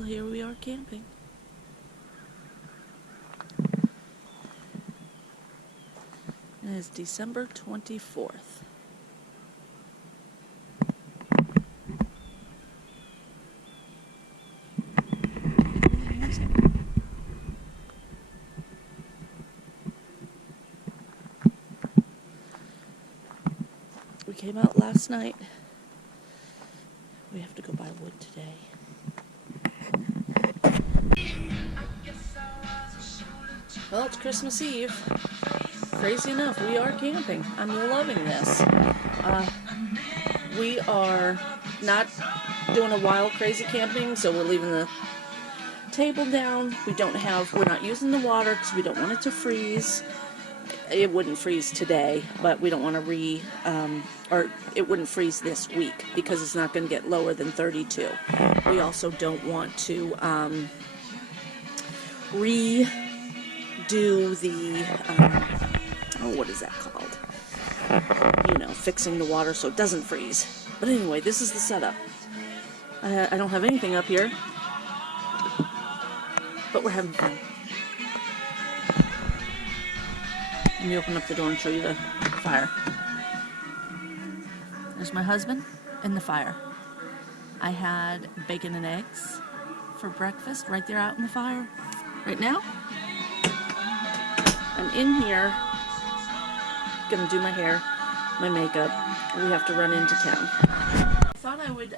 Well, here we are camping. It is December 24th. We came out last night. We have to go buy wood today. Well, it's Christmas Eve. Crazy enough, we are camping. I'm loving this. We are not doing a wild, crazy camping, so we're leaving the table down. We're not using the water because we don't want it to freeze. It wouldn't freeze today, but we don't want to or it wouldn't freeze this week because it's not going to get lower than 32. We also don't want to redo the, what is that called? Fixing the water so it doesn't freeze. But anyway, this is the setup. I don't have anything up here, but we're having fun. Let me open up the door and show you the fire. There's my husband and the fire. I had bacon and eggs for breakfast right there out in the fire. Right now, I'm in here, gonna do my hair, my makeup. We have to run into town. I thought I would,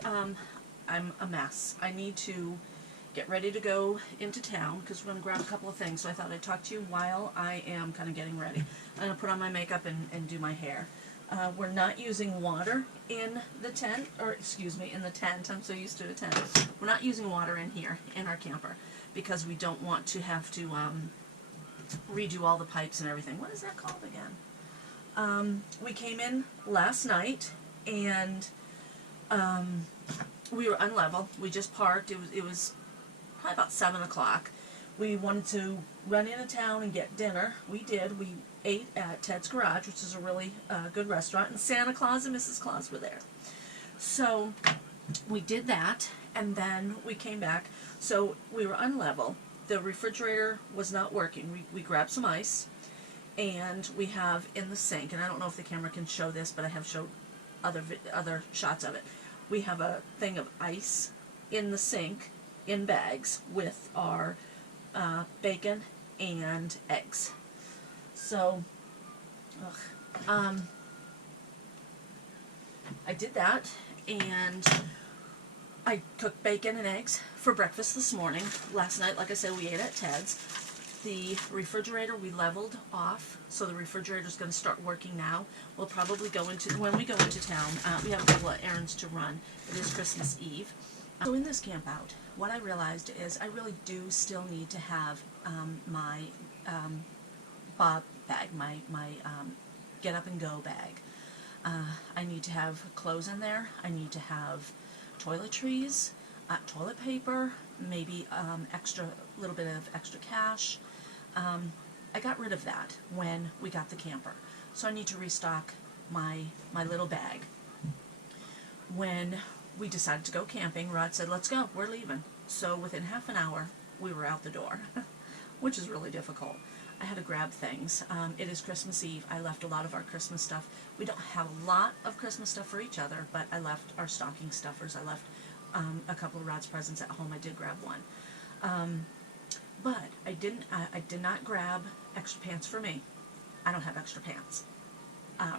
I'm a mess. I need to get ready to go into town because we're going to grab a couple of things. So I thought I'd talk to you while I am kind of getting ready. I'm going to put on my makeup and do my hair. We're not using water in the tent, in the tent. I'm so used to a tent. We're not using water in here in our camper because we don't want to have to redo all the pipes and everything. What is that called again? We came in last night and we were unlevel. We just parked. It was probably about 7 o'clock. We wanted to run into town and get dinner. We did. We ate at Ted's Garage, which is a really good restaurant, and Santa Claus and Mrs. Claus were there. So we did that, and then we came back. So we were unlevel. The refrigerator was not working. We grabbed some ice, and we have in the sink, and I don't know if the camera can show this, but I have showed other shots of it. We have a thing of ice in the sink in bags with our bacon and eggs. So, I did that, and I cooked bacon and eggs for breakfast this morning. Last night, like I said, we ate at Ted's. The refrigerator we leveled off, so the refrigerator's going to start working now. We'll probably when we go into town, we have a couple of errands to run. It is Christmas Eve. So in this camp out, what I realized is I really do still need to have my bob bag, my get up and go bag. I need to have clothes in there. I need to have toiletries, toilet paper, maybe little bit of extra cash. I got rid of that when we got the camper, so I need to restock my little bag. When we decided to go camping, Rod said, "Let's go, we're leaving." So within half an hour, we were out the door, which is really difficult. I had to grab things. It is Christmas Eve. I left a lot of our Christmas stuff. We don't have a lot of Christmas stuff for each other, but I left our stocking stuffers. I left a couple of Rod's presents at home. I did grab one. But I did not grab extra pants for me. I don't have extra pants.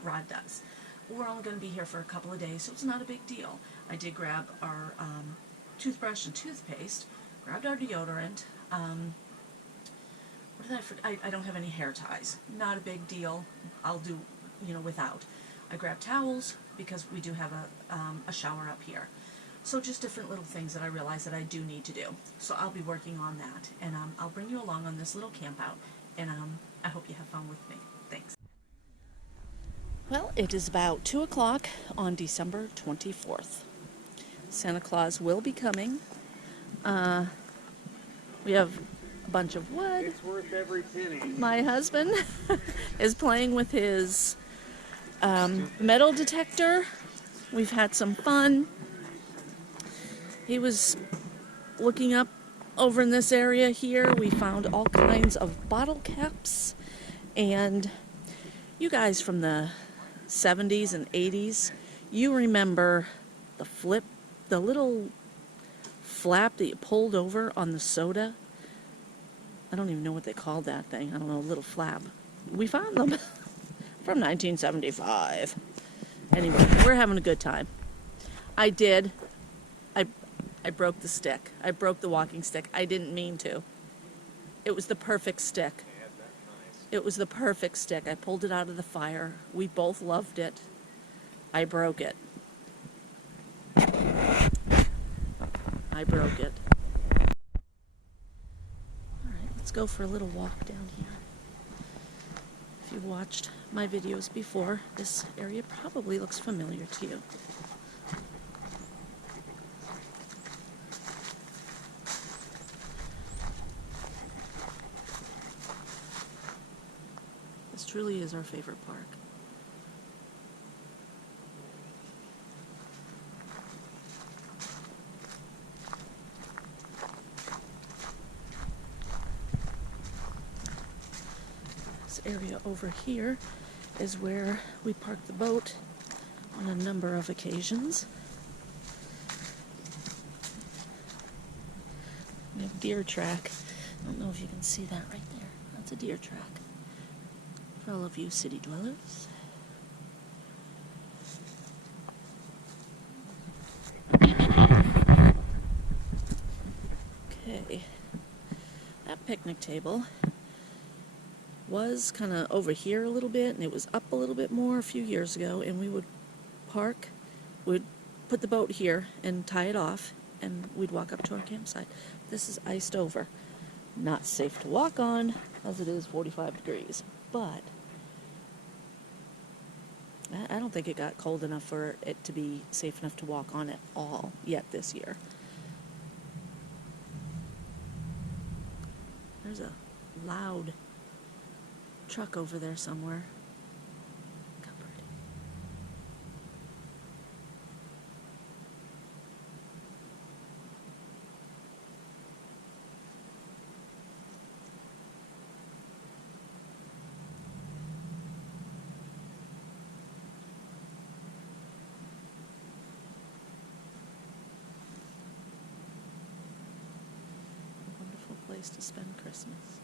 Rod does. We're only going to be here for a couple of days, so it's not a big deal. I did grab our toothbrush and toothpaste, grabbed our deodorant. What did I forget? I don't have any hair ties. Not a big deal. I'll do, without. I grabbed towels because we do have a shower up here. So just different little things that I realize that I do need to do. So I'll be working on that, and I'll bring you along on this little camp out, and I hope you have fun with me. Thanks. Well, it is about 2 o'clock on December 24th. Santa Claus will be coming. We have a bunch of wood. It's worth every penny. My husband is playing with his metal detector. We've had some fun. He was looking up over in this area here, we found all kinds of bottle caps. And you guys from the 70s and 80s, you remember the little flap that you pulled over on the soda? I don't even know what they called that thing. I don't know, a little flap. We found them from 1975. Anyway, we're having a good time. I did. I broke the stick. I broke the walking stick. I didn't mean to. It was the perfect stick. It was the perfect stick. I pulled it out of the fire. We both loved it. I broke it. I broke it. Alright, let's go for a little walk down here. If you've watched my videos before, this area probably looks familiar to you. This truly is our favorite park. This area over here is where we parked the boat on a number of occasions. We have deer track. I don't know if you can see that right there. That's a deer track. For all of you city dwellers. Okay. That picnic table was kind of over here a little bit, and it was up a little bit more a few years ago, and we would we'd put the boat here and tie it off, and we'd walk up to our campsite. This is iced over. Not safe to walk on, as it is 45 degrees, but I don't think it got cold enough for it to be safe enough to walk on at all yet this year. There's a loud truck over there somewhere. Cupboard. A wonderful place to spend Christmas.